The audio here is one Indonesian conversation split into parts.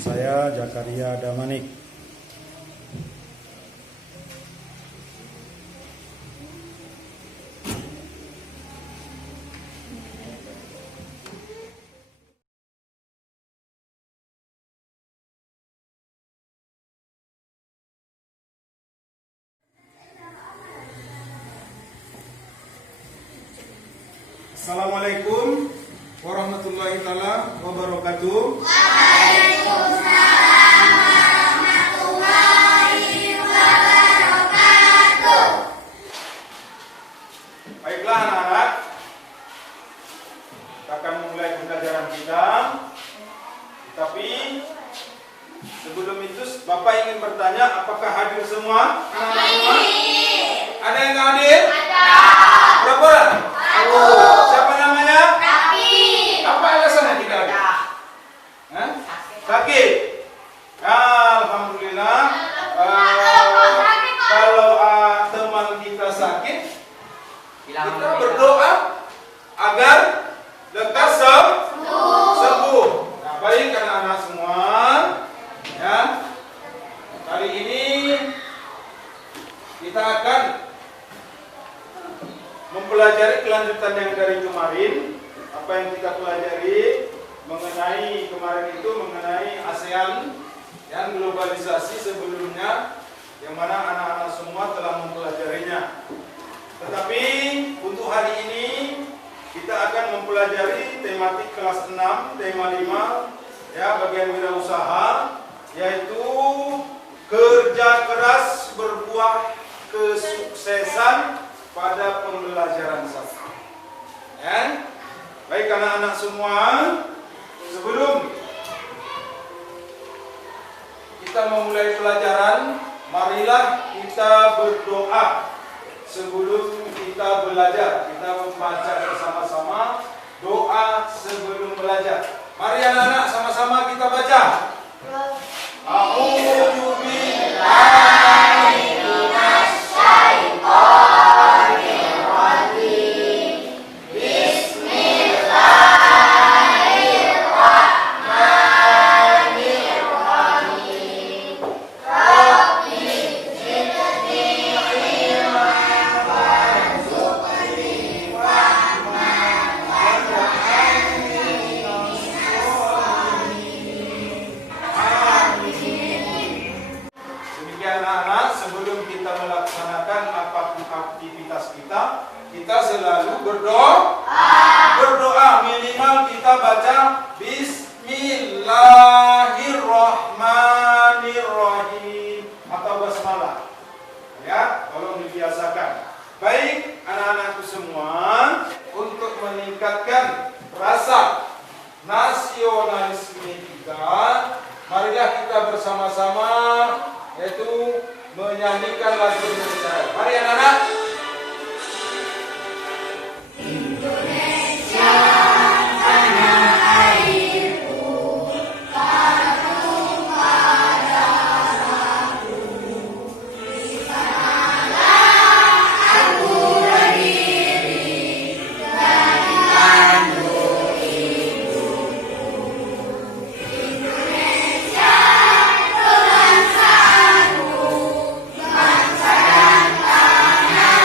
Saya Zakaria Damanik. Assalamualaikum warahmatullahi taala wabarakatuh. Waalaikumsalam warahmatullahi wabarakatuh. Baiklah anak-anak, kita akan memulai pembelajaran kita. Tapi sebelum itu Bapak ingin bertanya, apakah hadir semua? Anak-anak semua? Ada yang nggak hadir? Ada. Berapa? Satu. Siapa namanya? Rapi. Apa alasannya tidak hadir? Hah? Sakit. Alhamdulillah. Kalau teman kita sakit, kita berdoa agar lekas sembuh. Nah, baik anak-anak semua, ya. Kali ini kita akan mempelajari kelanjutan yang dari kemarin. Apa yang kita pelajari mengenai kemarin itu mengenai ASEAN yang globalisasi sebelumnya, yang mana anak-anak semua telah mempelajarinya. Tetapi untuk hari ini kita akan mempelajari tematik kelas 6, tema 5, ya, bagian wirausaha, yaitu kerja keras berbuah kesuksesan pada pembelajaran sastra. Ya? Baik anak-anak semua, sebelum kita memulai pelajaran, marilah kita berdoa sebelum kita belajar. Kita membaca bersama-sama doa sebelum belajar. Mari anak-anak sama-sama kita baca. A'udzu billahi minasyaitonir rajim. Bismillahirrahmanirrahim. Rabbi zidni ilman warzuqni fahman waj'alni minas sholihin. Amin. Demikian anak-anak, sebelum kita melaksanakan apapun aktivitas kita selalu berdoa minimal kita baca Bismillahirrahmanirrahim atau basmalah. Ya, tolong dibiasakan. Baik anak-anakku semua, untuk meningkatkan rasa nasionalisme kita, marilah kita bersama-sama yaitu menyanyikan lagu Indonesia. Mari anak-anak. Bangsa dan tanah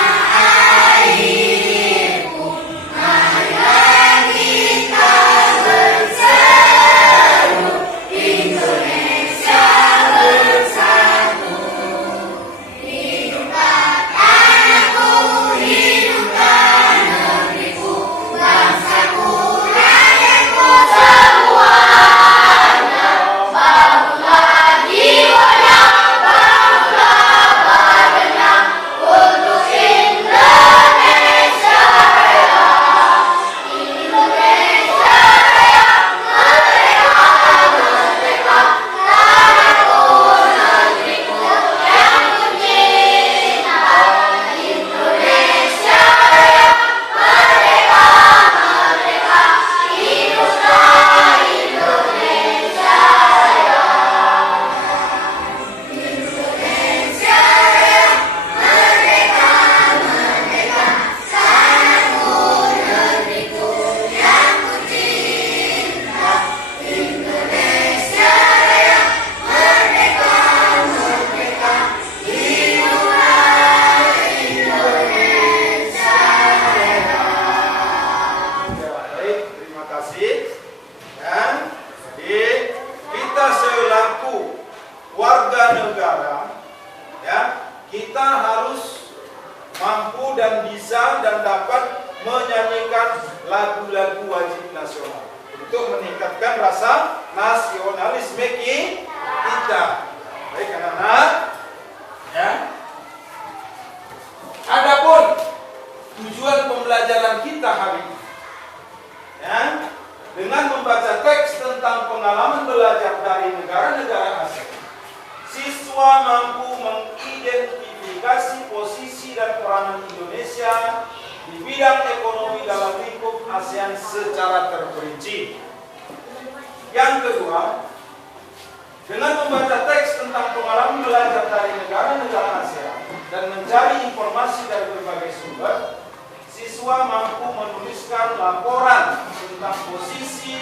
negara, ya, kita harus mampu dan bisa dan dapat menyanyikan lagu-lagu wajib nasional untuk meningkatkan rasa nasionalisme kita. Baik anak-anak, ya. Adapun tujuan pembelajaran kita hari ini, ya, dengan membaca teks tentang pengalaman belajar dari negara-negara ASEAN, siswa mampu mengidentifikasi posisi dan peranan Indonesia di bidang ekonomi dalam lingkup ASEAN secara terperinci. Yang kedua, dengan membaca teks tentang pengalaman belajar dari negara-negara ASEAN dan mencari informasi dari berbagai sumber, siswa mampu menuliskan laporan tentang posisi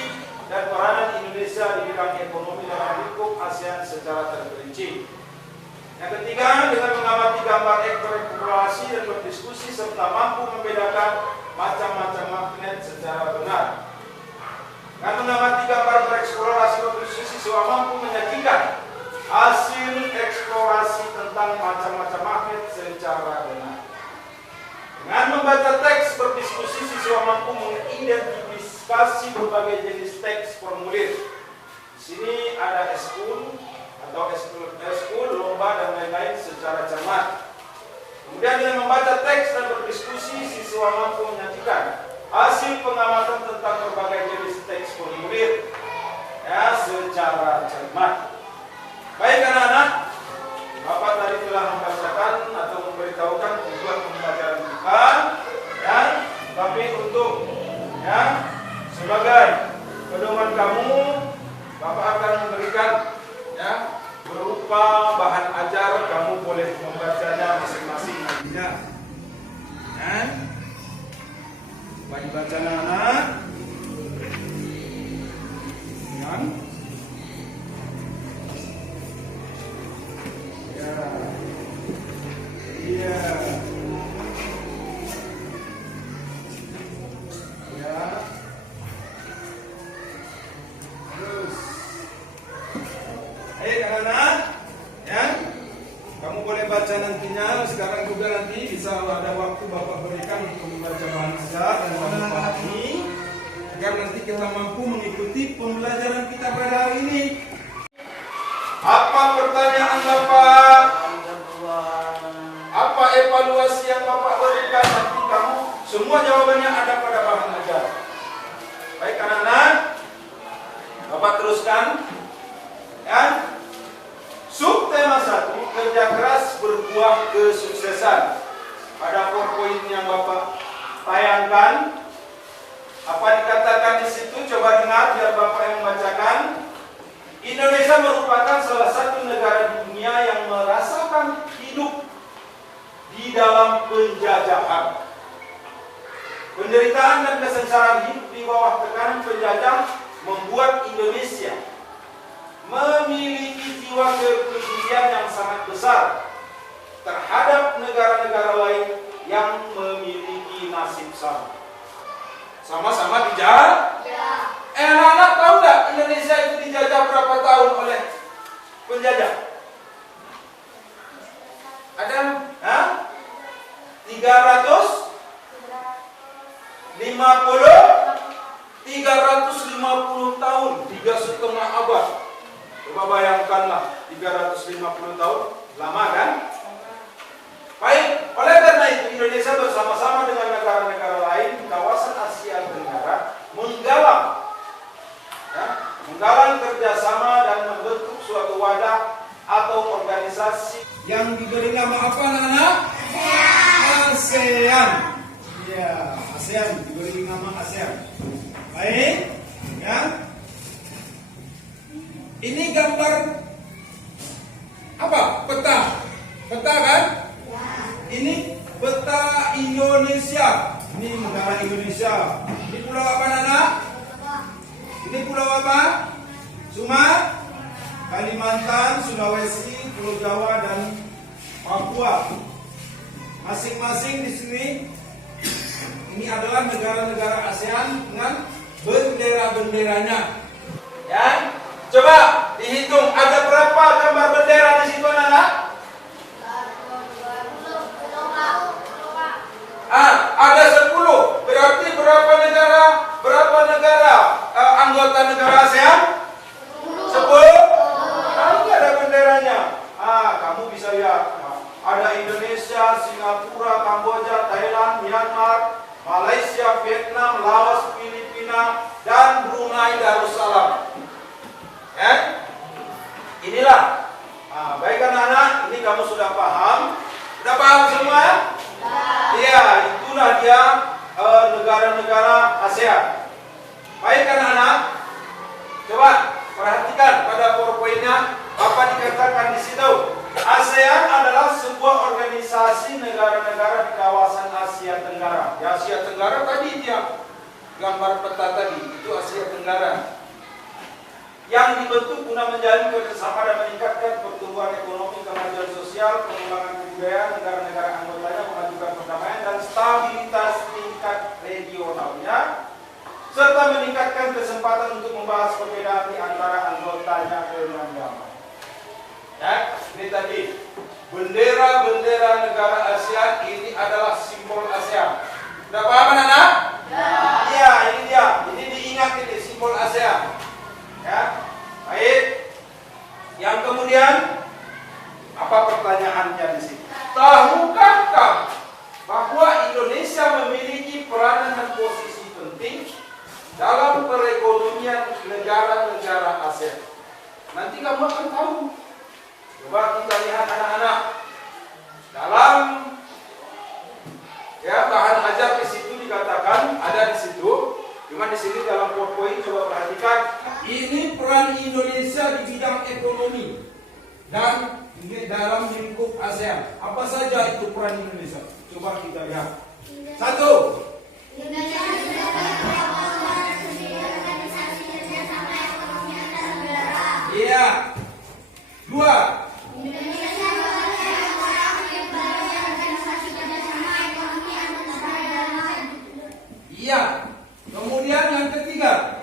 dan peranan Indonesia di bidang ekonomi dalam lingkup ASEAN secara terperinci. Yang ketiga, dengan mengamati gambar eksplorasi dan berdiskusi serta mampu membedakan macam-macam magnet secara benar. Dengan mengamati gambar bereksplorasi dan berdiskusi, siswa mampu menyajikan hasil eksplorasi tentang macam-macam magnet secara benar. Dengan membaca teks berdiskusi, siswa mampu mengidentifikasi berbagai jenis teks formulir. Di sini ada eskul atau eskul, lomba dan lain-lain secara cermat. Kemudian dengan membaca teks dan berdiskusi, siswa mampu menyajikan hasil pengamatan tentang berbagai jenis teks formulir, ya, secara cermat. Baik anak-anak, Bapak tadi telah membacakan atau memberitahukan tujuan pembelajaran kita, ya, tapi untuk, ya, sebagai pedoman kamu, Bapak akan memberikan, ya, berupa bahan ajar, kamu boleh membacanya masing-masing nantinya. Ya. Baik baca anak-anak. Ya. Iya. Ya. Terus. Ayo anak-anak, ya. Kamu boleh baca nantinya. Sekarang juga nanti bisa ada waktu Bapak berikan untuk membaca bahan ajar dan bahan pahami, agar nanti kita mampu mengikuti pembelajaran kita pada hari ini. Apa pertanyaan Bapak? Apa evaluasi yang Bapak berikan? Nanti kamu semua jawabannya ada pada bahan ajar. Baik anak-anak, Bapak teruskan. Ya. Subtema 1, kerja keras berbuah kesuksesan. Pada poin yang Bapak tayangkan, apa dikatakan di situ? Coba dengar biar Bapak yang membacakan. Indonesia merupakan salah satu negara di dunia yang merasakan hidup di dalam penjajahan. Penderitaan dan kesengsaraan hidup di bawah tekanan penjajah membuat Indonesia memiliki jiwa kepedulian yang sangat besar terhadap negara-negara lain yang memiliki nasib sama. Sama-sama dijajah? Ya. Anak-anak tahu nggak Indonesia itu dijajah berapa tahun oleh penjajah? Ada? 350 tahun, 3,5 abad. Coba bayangkanlah, 350 tahun, lama kan? Baik, oleh karena itu Indonesia bersama-sama dengan negara-negara lain di kawasan Asia Tenggara menggalang kerjasama dan membentuk suatu wadah atau organisasi yang diberi nama apa anak-anak? ASEAN. Ya, ASEAN diberi nama ASEAN. Baik, ya. Ini gambar apa? Peta. Peta kan? Ini peta Indonesia. Ini negara Indonesia. Ini pulau apa, Nana? Ini pulau apa? Sumatera, Kalimantan, Sulawesi, Pulau Jawa dan Papua. Masing-masing di sini ini adalah negara-negara ASEAN dengan bendera-benderanya. Ya. Coba dihitung, ada berapa gambar bendera di situ anak-anak? Ada 10. Berarti berapa negara? Anggota negara ASEAN? 10. Ini ada benderanya. Kamu bisa lihat. Ada Indonesia, Singapura, Kamboja, Thailand, Myanmar, Malaysia, Vietnam, Laos, Filipina, dan Brunei Darussalam. Inilah. Baik anak-anak, ini kamu sudah paham? Sudah paham semua ya? Iya, itulah dia negara-negara ASEAN. Baik anak-anak, coba perhatikan pada PowerPoint-nya. Apa dikatakan di situ? ASEAN adalah sebuah organisasi negara-negara di kawasan Asia Tenggara. Di Asia Tenggara tadi dia gambar peta tadi, itu Asia Tenggara. Yang dibentuk guna menjalin kerjasama dan meningkatkan pertumbuhan ekonomi, kemajuan sosial, pengembangan kebudayaan negara-negara anggotanya, memajukan perdamaian dan stabilitas tingkat regionalnya, serta meningkatkan kesempatan untuk membahas perbedaan di antara anggotanya dengan damai. Ya, ini tadi bendera-bendera negara ASEAN ini adalah simbol ASEAN. Sudah paham anak-anak? Iya, ini dia. Ini diingat ini simbol ASEAN. Ya, baik. Yang kemudian apa pertanyaannya di sini? Tahukah kamu bahwa Indonesia memiliki peranan dan posisi penting dalam perekonomian negara-negara ASEAN? Nanti kamu akan tahu. Coba kita lihat anak-anak dalam bahan ajar di situ dikatakan ada di situ. Cuma di sini dalam PowerPoint coba perhatikan. Ini peran Indonesia di bidang ekonomi dan dalam lingkup ASEAN. Apa saja itu peran Indonesia? Coba kita lihat. 1. Iya. 2. Iya. Kemudian yang ketiga.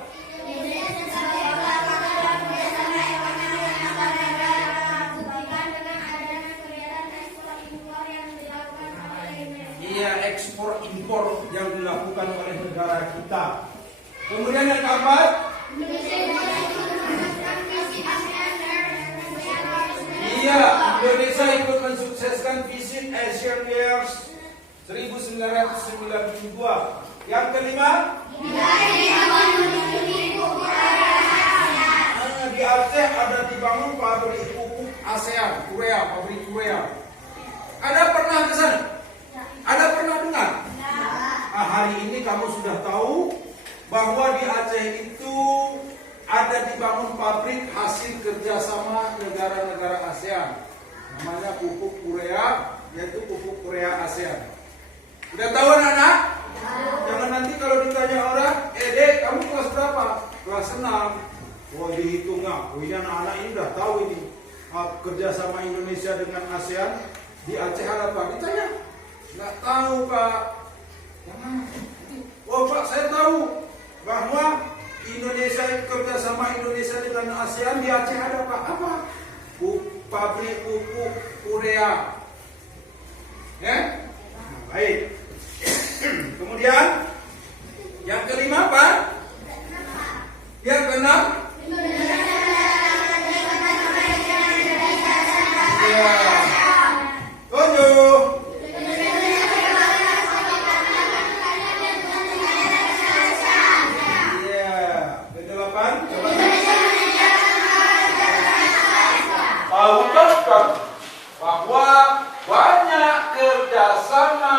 Iya, ekspor impor yang dilakukan oleh negara kita. Kemudian yang keempat. Iya, Indonesia ikut mensukseskan visit Asian Years 1992. Yang kelima, di Aceh ada dibangun pabrik pupuk ASEAN, pabrik Korea. Ada pernah ke sana? Ada pernah dengar? Hari ini kamu sudah tahu bahwa di Aceh itu ada dibangun pabrik hasil kerjasama negara-negara ASEAN. Namanya pupuk Korea, yaitu pupuk Korea ASEAN. Udah tahu anak-anak? Jangan nanti kalau ditanya orang, Dek, kamu kelas berapa? Kelas 6. Wah, dihitung ini anak-anak ini udah tahu ini. Kerjasama Indonesia dengan ASEAN di Aceh ada apa? Ditanya. Nggak tahu, Pak. Oh, Pak, saya tahu bahwa Indonesia kerjasama Indonesia dengan ASEAN di Aceh ada apa? Apa? Pabrik pupuk Korea. Ya? Baik. Kemudian yang kelima apa? Yang keenam? Ya. Tujuh. Iya. Kedelapan. Tahukah kamu bahwa banyak kerjasama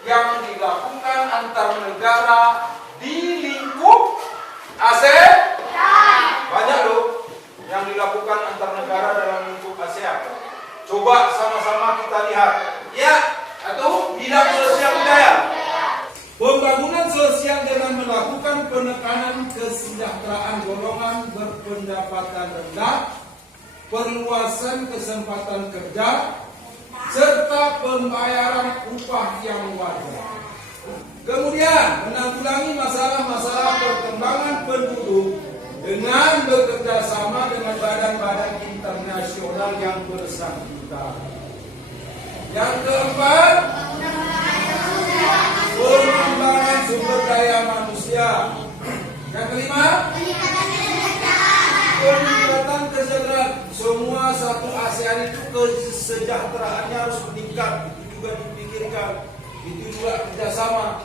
yang dilakukan antar negara di lingkup ASEAN? Banyak loh yang dilakukan antar negara dalam lingkup ASEAN. Coba sama-sama kita lihat. Ya, atau bidang sosial budaya. Pembangunan sosial dengan melakukan penekanan kesejahteraan golongan berpendapatan rendah, perluasan kesempatan kerja, serta pembayaran upah yang wajar. Kemudian menanggulangi masalah-masalah perkembangan penduduk dengan bekerja sama dengan badan-badan internasional yang bersangkutan. Yang keempat, pengembangan sumber daya manusia. Yang kelima, peningkatan kesejahteraan. Semua satu ASEAN itu kesejahteraannya harus meningkat. Itu juga dipikirkan. Itu juga kerjasama.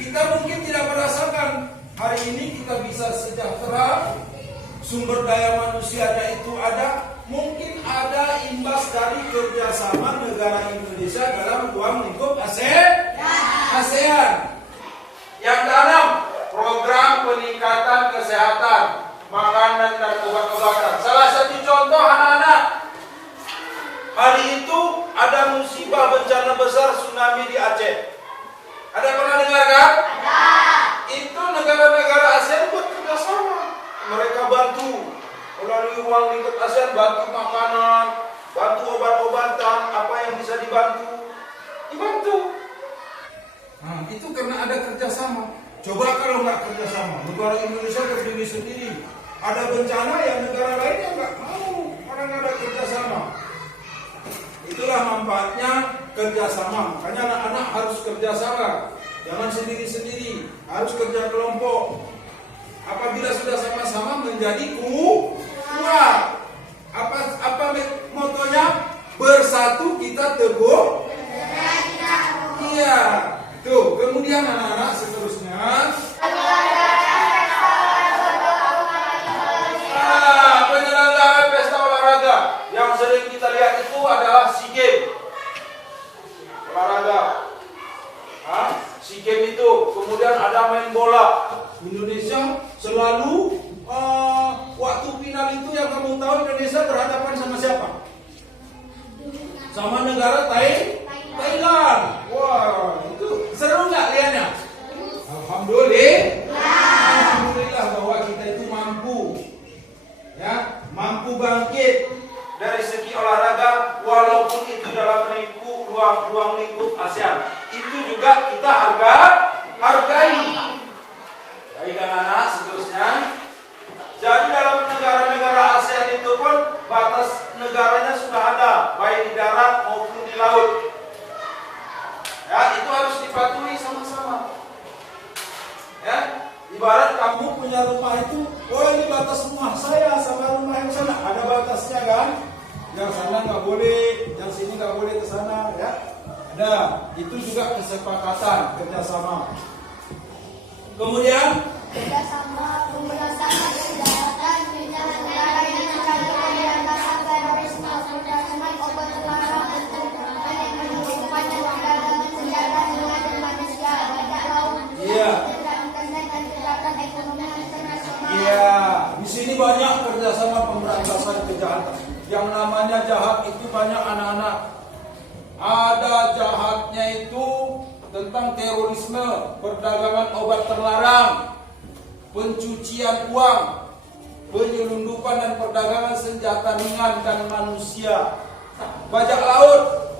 Kita mungkin tidak merasakan hari ini kita bisa sejahtera, sumber daya manusianya itu ada. Mungkin ada imbas dari kerjasama negara Indonesia dalam ruang lingkup ASEAN. Yang keenam, program peningkatan kesehatan, makanan dan obat-obatan. Salah satu contoh anak-anak, hari itu ada musibah bencana besar tsunami di Aceh. Ada pernah dengar kan? Ada. Itu negara-negara ASEAN buat kerjasama. Mereka bantu melalui ruang lingkup ASEAN, bantu makanan, bantu obat-obatan, apa yang bisa dibantu, dibantu. Nah, itu karena ada kerjasama. Coba kalau nggak kerjasama, negara Indonesia berdiri sendiri. Ada bencana yang negara lain yang nggak mau, orang ada kerjasama. Itulah manfaatnya kerjasama. Makanya anak-anak harus kerjasama, jangan sendiri-sendiri, harus kerja kelompok. Apabila sudah sama-sama menjadi kuat. Apa motonya? Bersatu kita teguh. Iya. Tuh, kemudian anak-anak seterusnya. Penyelenggaraan pesta olahraga yang sering kita lihat itu adalah SEA Games. Olahraga. SEA Games itu, kemudian ada main bola. Indonesia selalu waktu final itu yang kamu tahu Indonesia berhadapan sama siapa? Sama negara Thailand. Wah, itu seru nggak lihatnya? Alhamdulillah bahwa kita itu mampu bangkit dari segi olahraga, walaupun itu dalam ruang lingkup ASEAN. Itu juga kita hargai. Baik anak-anak, seterusnya. Jadi dalam negara-negara ASEAN itu pun batas negaranya sudah ada, baik di darat maupun di laut. Ya, itu harus dipatuhi sama-sama. Ya, ibarat kamu punya rumah itu, oh ini batas rumah saya sama rumah yang sana, ada batasnya kan? Yang sana nggak boleh, yang sini nggak boleh ke sana, ya. Ada, itu juga kesepakatan, kerjasama. Kemudian kerjasama pemberantasan kejahatan negara yang terkait terorisme, pendanaan obat terlarang, dan yang menyebabkan perdagangan senjata dengan manusia, bajak laut, internet dan kejahatan ekonomi internasional. Iya, di sini banyak kerjasama pemberantasan kejahatan. Yang namanya jahat itu banyak anak-anak. Ada jahatnya itu tentang terorisme, perdagangan obat terlarang, pencucian uang, penyelundupan dan perdagangan senjata ringan dan manusia, bajak laut.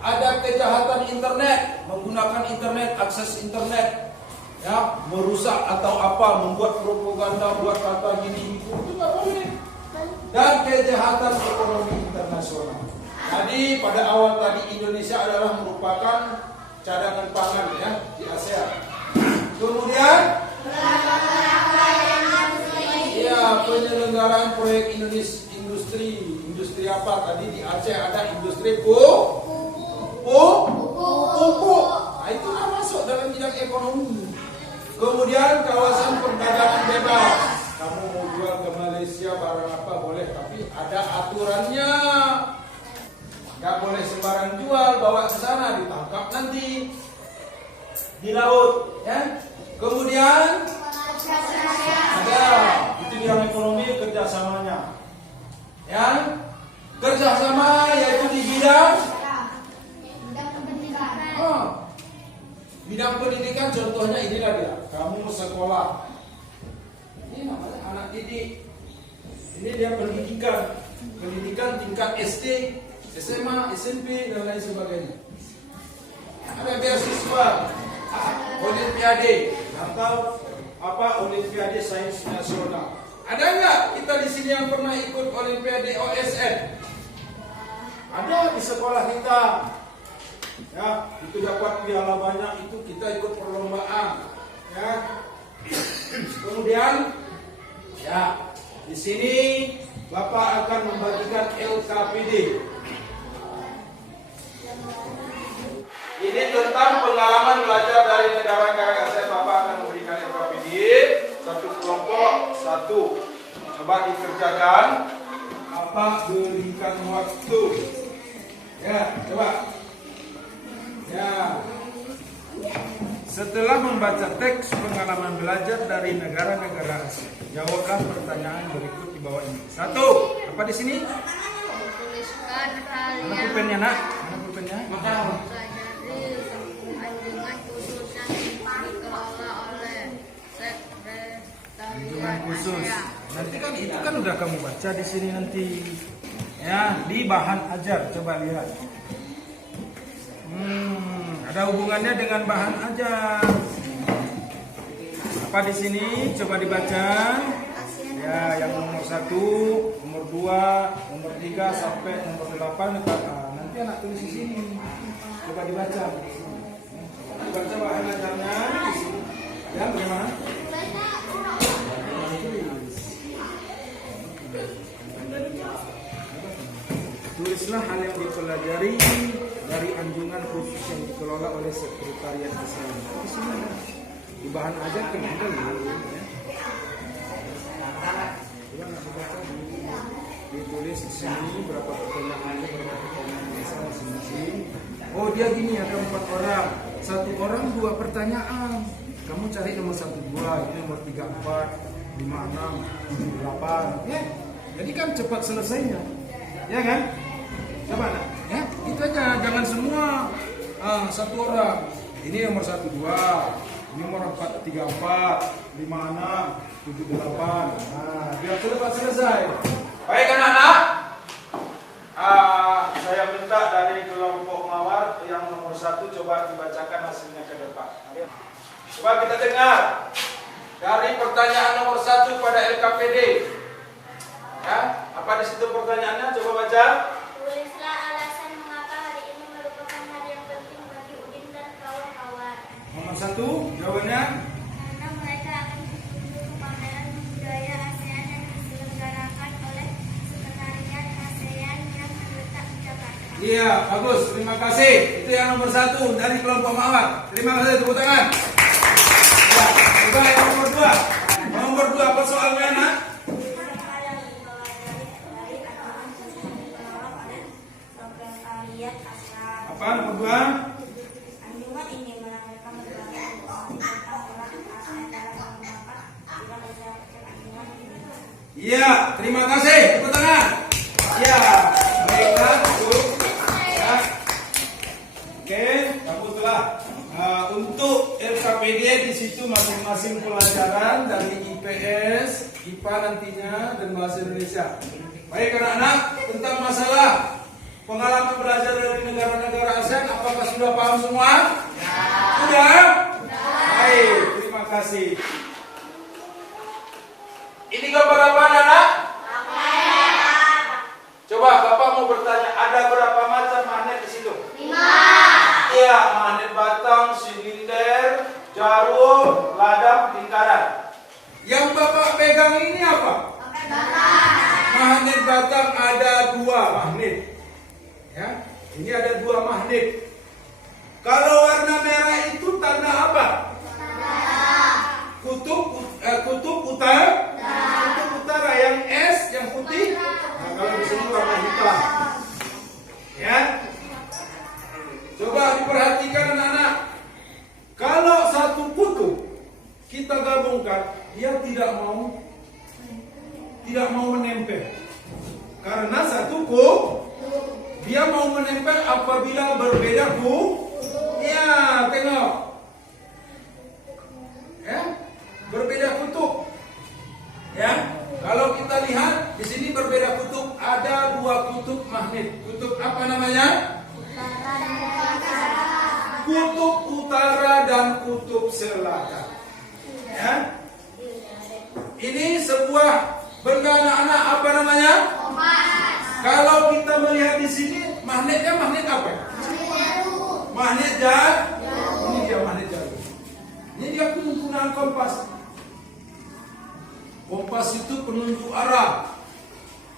Ada kejahatan internet, menggunakan internet, akses internet, ya, merusak atau apa, membuat propaganda, buat kata gini, itu nggak boleh. Dan kejahatan ekonomi internasional. Jadi pada awal tadi Indonesia adalah merupakan cadangan pangan ya di ASEAN. Kemudian penyelenggaraan proyek industri apa tadi di Aceh ada industri pupuk. Nah, itu masuk dalam bidang ekonomi. Kemudian kawasan perdagangan bebas. Kamu mau jual ke Malaysia barang apa boleh, tapi ada aturannya. Gak boleh sembarang jual, bawa ke sana ditangkap nanti di laut, ya. Kemudian ada itu bidang ekonomi kerjasamanya, ya. Kerjasama yaitu di bidang pendidikan. Bidang pendidikan contohnya inilah dia. Kamu sekolah, ini namanya anak didik. Ini dia pendidikan tingkat SD, SMA, SMP dan lain sebagainya. Ada beasiswa, olimpiade atau Olimpiade Sains Nasional. Ada nggak kita di sini yang pernah ikut Olimpiade OSN? Ada di sekolah kita. Ya, itu dapat piala banyak, itu kita ikut perlombaan. Ya. Kemudian, ya, di sini Bapak akan membagikan LKPD. Ini tentang pengalaman belajar dari negara-negara ASEAN. Bapak akan memberikan LKPD satu kelompok satu. Coba dikerjakan. Bapak berikan waktu. Ya, coba. Ya. Setelah membaca teks pengalaman belajar dari negara-negara ASEAN, jawablah pertanyaan berikut di bawah ini. Satu, apa di sini? Tuliskan hal Mana yang pulpennya, Nak? Mana pulpennya? pelajari anjungan khusus yang dikelola oleh Anjungan Sekretariat khusus. ASEAN. Nanti kan itu kan udah kamu baca di sini nanti. Ya, di bahan ajar. Coba lihat. Ada hubungannya dengan bahan ajar. Apa di sini? Coba dibaca. Ya, yang nomor 1, nomor 2, nomor 3 sampai nomor 8. Nanti anak tulis di sini. Coba dibaca. Baca bahan ajarnya di sini. Ya, bagaimana? Tulislah hal yang dipelajari dari anjungan khusus yang dikelola oleh Sekretariat ASEAN. Di sini ada. Di bahan ajar kan ada ya. Coba nggak dibaca, ditulis di sini berapa pertanyaannya, berapa pertanyaan bisa masing-masing. Oh dia gini, ada 4 orang, 1 orang 2 pertanyaan. Kamu cari nomor 1, 2, ini nomor 3, 4, 5, 6, 7, 8. Ya, jadi kan cepat selesainya, ya kan? Coba nak, ya itu aja, jangan semua 1 orang. Ini nomor 1, 2, ini nomor 4, 3, 4, 5, 6, 7, 8. Nah, biar cepat selesai. Baik anak-anak, saya minta dari kelompok mawar yang nomor 1 coba dibacakan hasilnya ke depan. Coba kita dengar dari pertanyaan nomor 1 pada LKPD. Ya, apa di situ pertanyaannya? Coba baca. Tulislah alasan mengapa hari ini merupakan hari yang penting bagi Udin dan kawan-kawan. Nomor 1, jawabannya. Karena mereka akan berkunjung ke pameran budaya ASEAN yang diselenggarakan oleh Sekretariat ASEAN yang terletak di Jakarta. Iya, bagus. Terima kasih. Itu yang nomor 1 dari kelompok mawar. Terima kasih, tepuk tangan. Ya, coba yang nomor 2. Nomor 2 apa soalnya, Nak? Apa nomor 2? Anjungan ini menampilkan berbagai informasi tentang orang ASEAN dalam mengembangkan bidang usaha kecil anjungan ini. Iya, terima kasih. Tepuk tangan. Iya, baiklah, cukup. Ya. Oke, kamu telah untuk LKPD di situ masing-masing pelajaran dari IPS, IPA nantinya dan bahasa Indonesia. Baik anak-anak, tentang masalah pengalaman belajar dari negara-negara ASEAN, apakah sudah paham semua? Ya. Sudah? Baik, terima kasih. Ini gambar apa anak-anak? Coba Bapak mau bertanya, ada berapa macam magnet di situ? 5. Iya, magnet batang, silinder, jarum, ladang, lingkaran. Yang Bapak pegang ini apa? Magnet batang ada 2 magnet. Ya, ini ada 2 magnet. Kalau warna merah itu tanda apa? Kutub utara. Kutub utara yang S, yang putih. Nah, kalau di sini warna hitam. Ya. Coba diperhatikan anak-anak. Kalau satu kutub kita gabungkan, dia tidak mau menempel. Karena satu kutub dia mau menempel apabila berbeda kutub. Ya, tengok. Ya, berbeda kutub. Ya, kalau kita lihat di sini berbeda kutub, ada 2 kutub magnet. Kutub apa namanya? Kutub utara dan kutub selatan. Ya, Ini sebuah benda anak-anak apa namanya? Kompas. Kalau kita melihat di sini, magnetnya magnet apa? Magnet jarum. Ini dia magnet jarum. Ini dia penggunaan kompas. Kompas itu penunjuk arah.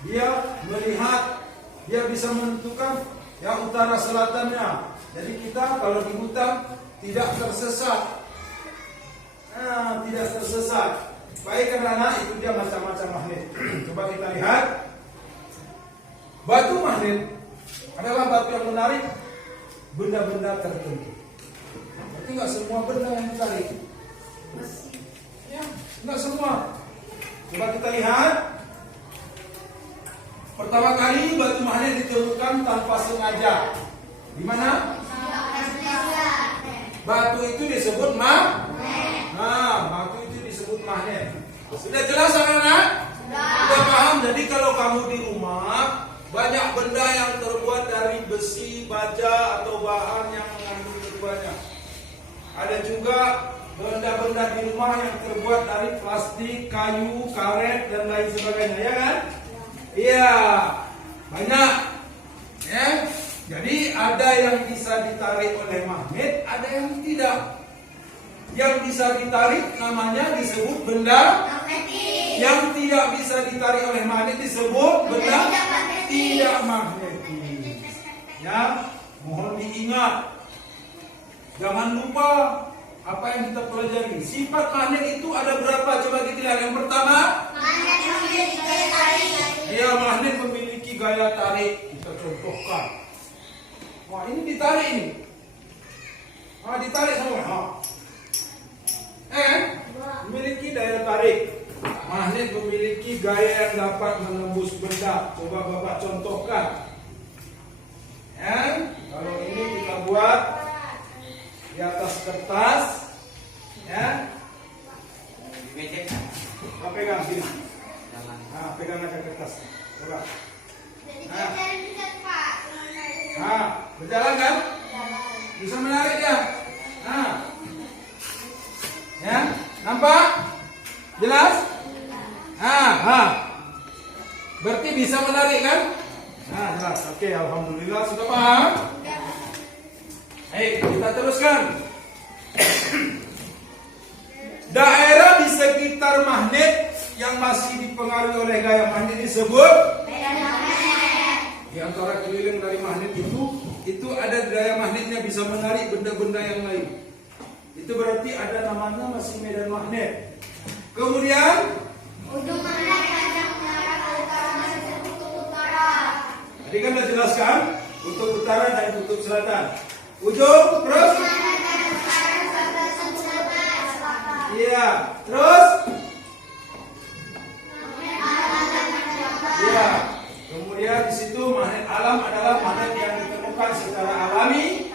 Dia melihat, dia bisa menentukan yang utara selatannya. Jadi kita kalau di hutan tidak tersesat. Tidak tersesat. Baik karena itu dia macam-macam magnet. Coba kita lihat. Batu magnet adalah batu yang menarik benda-benda tertentu. Berarti nggak semua benda yang ditarik. Ya, nggak semua. Coba kita lihat. Pertama kali batu magnet ditemukan tanpa sengaja. Di mana? Batu itu disebut magnet. Batu itu disebut magnet. Sudah jelas anak-anak? Sudah paham? Jadi kalau kamu di rumah banyak benda yang terbuat dari besi, baja atau bahan yang mengandung keduanya. Ada juga benda-benda di rumah yang terbuat dari plastik, kayu, karet dan lain sebagainya, ya kan? Iya, banyak. Ya. Jadi ada yang bisa ditarik oleh magnet, ada yang tidak. Yang bisa ditarik namanya disebut benda magnetis. Yang tidak bisa ditarik oleh magnet disebut benda tidak magnetis. Ya, mohon diingat. Jangan lupa apa yang kita pelajari. Sifat magnet itu ada berapa? Coba kita lihat. Yang pertama, Magnet memiliki gaya tarik. ya, magnet memiliki gaya tarik. Kita contohkan. Wah, ini ditarik ini. Ditarik semua. Memiliki daya tarik. Magnet memiliki gaya yang dapat menembus benda. Coba Bapak contohkan. Ya, kalau ini kita buat di atas kertas, ya. Nah, pegang sini. Pegang aja kertas. Coba. Berjalan kan? Bisa menarik ya? Ya, nampak? Jelas? Berarti bisa menarik kan? Jelas. Oke, alhamdulillah sudah paham? Baik, kita teruskan. Daerah di sekitar magnet yang masih dipengaruhi oleh gaya magnet disebut di antara keliling dari magnet itu ada gaya magnetnya bisa menarik benda-benda yang lain. Itu berarti ada namanya masih medan magnet. Kemudian Ujung magnet yang mengarah ke utara masih kutub utara. tadi kan sudah jelaskan kutub utara dan kutub selatan. Ujung terus? Iya, terus? Iya. Kemudian di situ magnet alam adalah magnet yang ditemukan secara alami.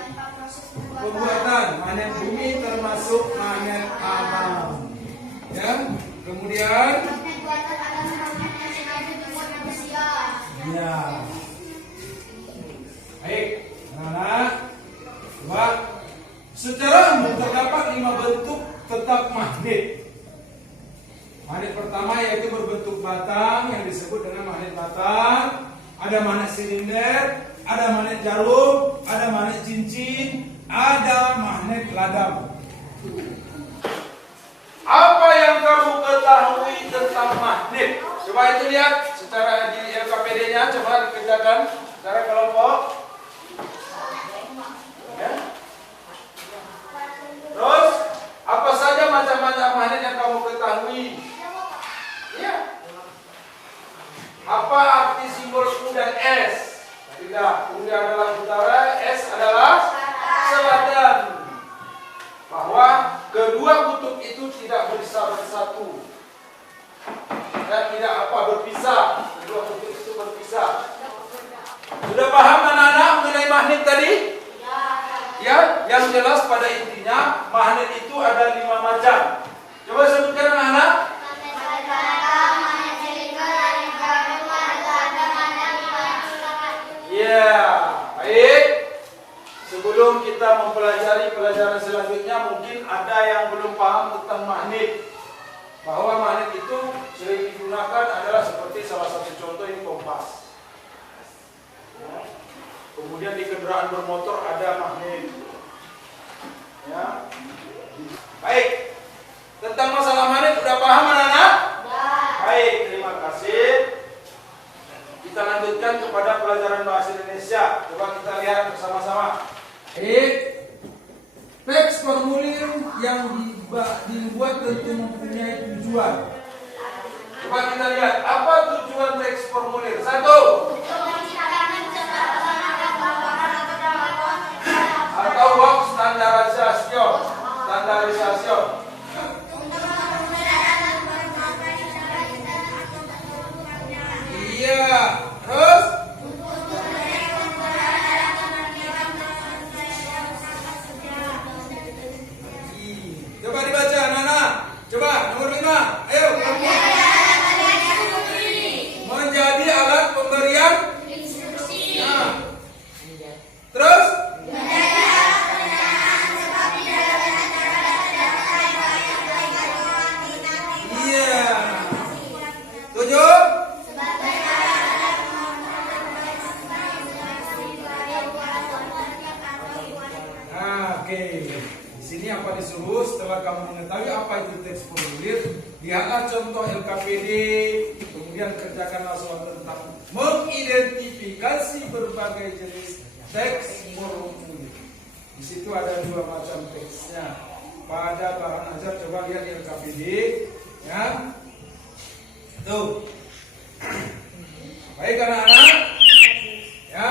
Pembuatan magnet bumi termasuk magnet alam. Ya. Kemudian Magnet buatan adalah magnet yang sengaja dibuat manusia. ya. Baik, nah, coba secara umum terdapat 5 bentuk tetap magnet. Magnet pertama yaitu berbentuk batang yang disebut dengan magnet batang. Ada magnet silinder, ada magnet jarum, ada magnet cincin, ada magnet ladang. Apa yang kamu ketahui tentang magnet? Coba itu lihat secara di LKPD-nya, coba dikerjakan secara kelompok. Ya. Terus, apa saja macam-macam magnet yang kamu ketahui? Ya. Apa arti simbol U dan S? Tidak, U adalah utara, S adalah selatan. Bahwa kedua kutub itu tidak bisa bersatu dan tidak berpisah. Kedua kutub itu berpisah. Sudah paham anak-anak mengenai magnet tadi? Ya, yang jelas pada intinya magnet itu ada 5 macam. Coba sebutkan anak-anak. Ya, baik. Sebelum kita mempelajari pelajaran selanjutnya, mungkin ada yang belum paham tentang magnet. bahwa magnet itu sering digunakan adalah seperti salah satu contoh ini kompas. Ya. Kemudian di kendaraan bermotor ada magnet. Ya. Baik. Tentang masalah magnet udah paham anak-anak? Baik, terima kasih. Kita lanjutkan kepada pelajaran bahasa Indonesia. Coba kita lihat bersama-sama. Teks formulir yang dibuat tentu mempunyai tujuan. Coba kita lihat apa tujuan teks formulir. 1. Atau work standarisasi. Iya. Terus? Coba dibaca anak-anak. Coba nomor 5. Ayo. Menjadi alat pemberian instruksi. Nah. Terus? Iya. 7. Oke. Di sini apa disuruh? Setelah kamu mengetahui apa itu teks formulir, lihatlah contoh LKPD, kemudian kerjakanlah soal tentang mengidentifikasi berbagai jenis teks formulir. Di situ ada 2 macam teksnya. Pada bahan ajar coba lihat LKPD, ya. Tuh. Baik anak-anak, ya.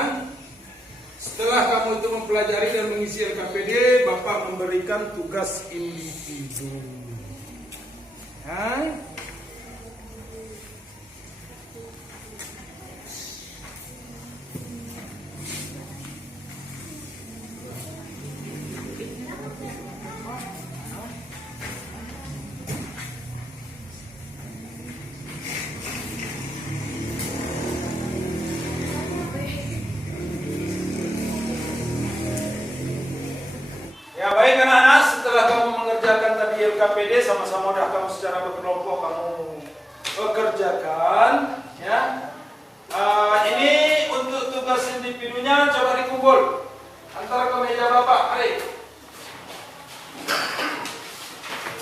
Setelah kamu itu mempelajari dan mengisi LKPD, Bapak memberikan tugas individu. Ya. Ya baik anak-anak, setelah kamu mengerjakan tadi LKPD, sama-sama udah kamu secara berkelompok kamu pekerjakan, ya. Ini untuk tugas individunya coba dikumpul antara ke meja Bapak, mari.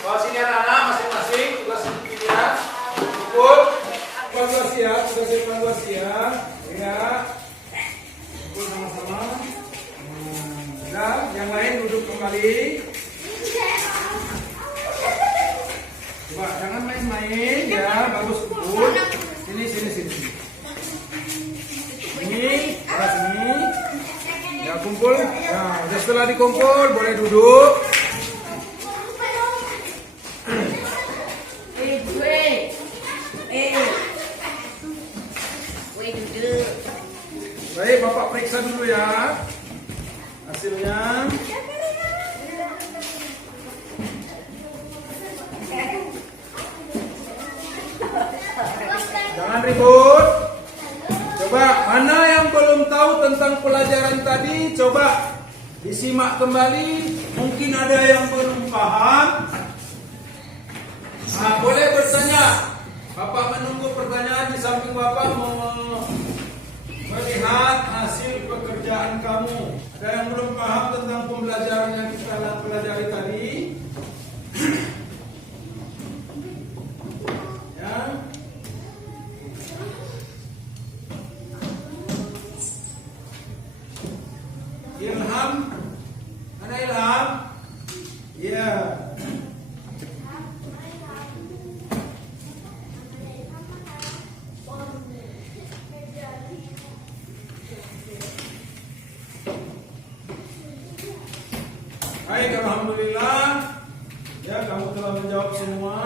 Bawa sini anak-anak masing-masing tugas individunya kumpul. Evaluasi ya, tugas evaluasi ya. Ya. Kumpul sama-sama. Nah, yang lain duduk kembali. Coba jangan main-main ya, bagus kumpul. Sini. Ini, sini. Ya kumpul. Nah, udah setelah dikumpul boleh duduk. Duduk. Baik, Bapak periksa dulu ya hasilnya. Jangan ribut. Coba mana yang belum tahu tentang pelajaran tadi, coba disimak kembali. Mungkin ada yang belum paham. Nah, boleh bertanya. Bapak menunggu pertanyaan di samping Bapak melihat hasil pekerjaan kamu. Ada yang belum paham tentang pembelajaran yang kita pelajari tadi? Ya. Ilham, ada Ilham? Ya. Baik, alhamdulillah. Ya, kamu telah menjawab semua.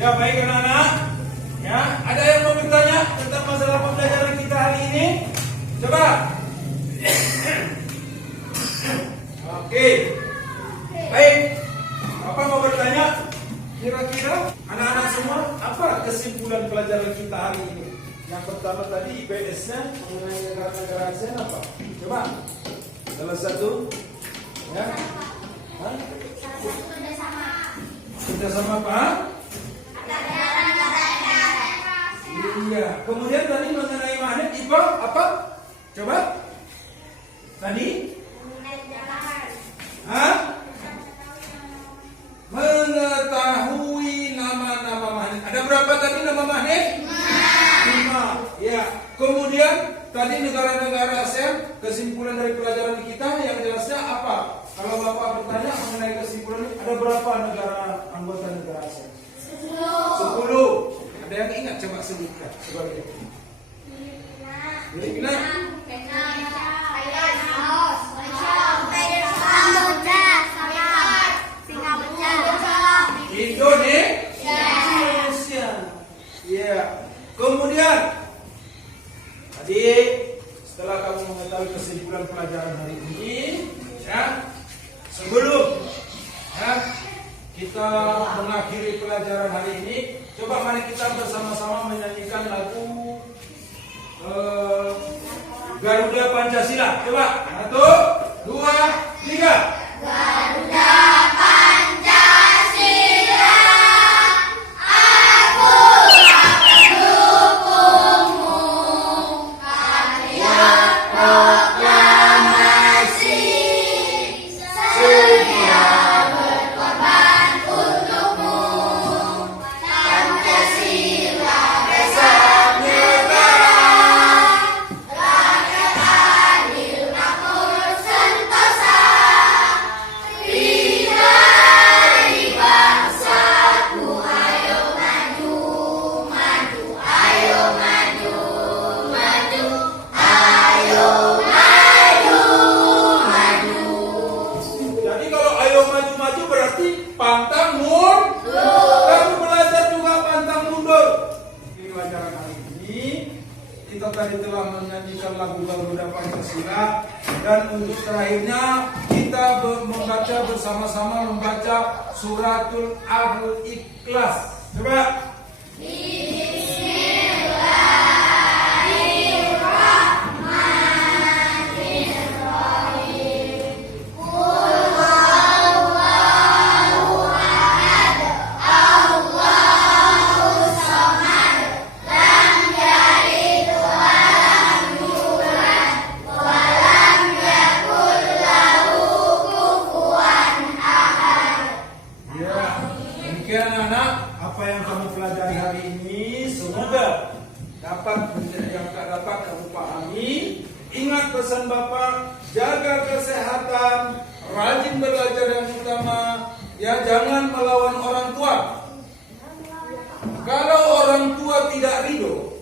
Ya, baik anak-anak. Ya, ada yang mau bertanya tentang masalah pembelajaran kita hari ini? Coba. Oke. Baik. Apa mau bertanya? Kira-kira anak-anak semua apa kesimpulan pelajaran kita hari ini? Yang pertama tadi IPS-nya mengenai negara-negara ASEAN apa? Coba. Salah satu. Ya? Hah? Kerjasama apa? Iya. Kemudian tadi mengenai magnet IPA apa? Coba. Tadi? Hah? Mengetahui nama-nama magnet. Ada berapa tadi nama magnet? 5. Ya. Kemudian tadi negara-negara ASEAN, kesimpulan dari pelajaran kita yang jelasnya apa? Kalau Bapak bertanya mengenai kesimpulan, ada berapa negara anggota negara ASEAN? 10. Ada yang ingat coba sebutkan sebagai Filipina, Indonesia. Ya. Kemudian tadi setelah kamu mengetahui kesimpulan pelajaran hari ini, ya, sebelum ya, kita mengakhiri pelajaran hari ini, coba mari kita bersama-sama menyanyikan lagu Garuda Pancasila. Coba 1, 2, 3. Garuda Pancasila, aku akan dukungmu. Patriot proklamasi, sedia berkorban untukmu. Pancasila besar negara, rakyat adil makmur sentosa. Pribadi bangsaku, ayo maju, maju, ayo maju, maju, ayo maju, maju. Jadi kalau ayo maju-maju berarti pantang mundur. Kamu belajar juga pantang mundur. Di pelajaran hari ini kita tadi telah menyanyikan lagu Garuda Pancasila, dan untuk terakhirnya kita membaca bersama-sama membaca suratul Al-Ikhlas. Coba. Ya, demikian anak, apa yang kamu pelajari hari ini semoga dapat kamu pahami. Ingat pesan Bapak, jaga kesehatan, rajin belajar yang utama, ya, jangan melawan orang tua. Kalau orang tua tidak ridho,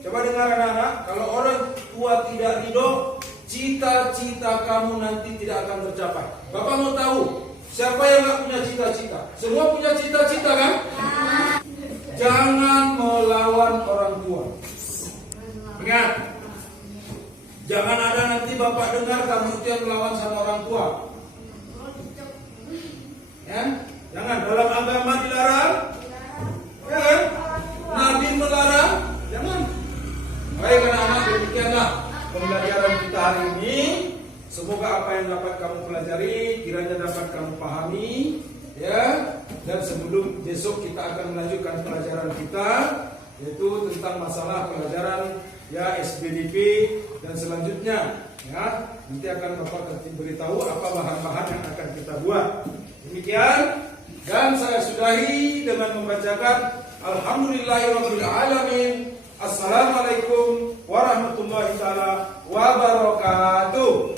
coba dengar anak-anak, kalau orang tua tidak ridho, cita-cita kamu nanti tidak akan tercapai. Bapak mau tahu, siapa yang gak punya cita-cita? Semua punya cita-cita kan? Jangan melawan orang tua. Ingat, jangan ada nanti Bapak dengar kamu itu yang melawan sama orang tua. Ya, jangan. Dalam agama dilarang, ya kan? Nabi melarang, jangan. Baik anak-anak, demikianlah pembelajaran kita hari ini. Semoga apa yang dapat kamu pelajari kiranya dapat kamu pahami, ya. Dan sebelum besok kita akan melanjutkan pelajaran kita, yaitu tentang masalah pelajaran ya SBDP dan selanjutnya, ya. Nanti akan Bapak beritahu apa bahan-bahan yang akan kita buat. Demikian, dan saya sudahi dengan membacakan Alhamdulillahirabbil alamin. Assalamualaikum warahmatullahi taala wabarakatuh.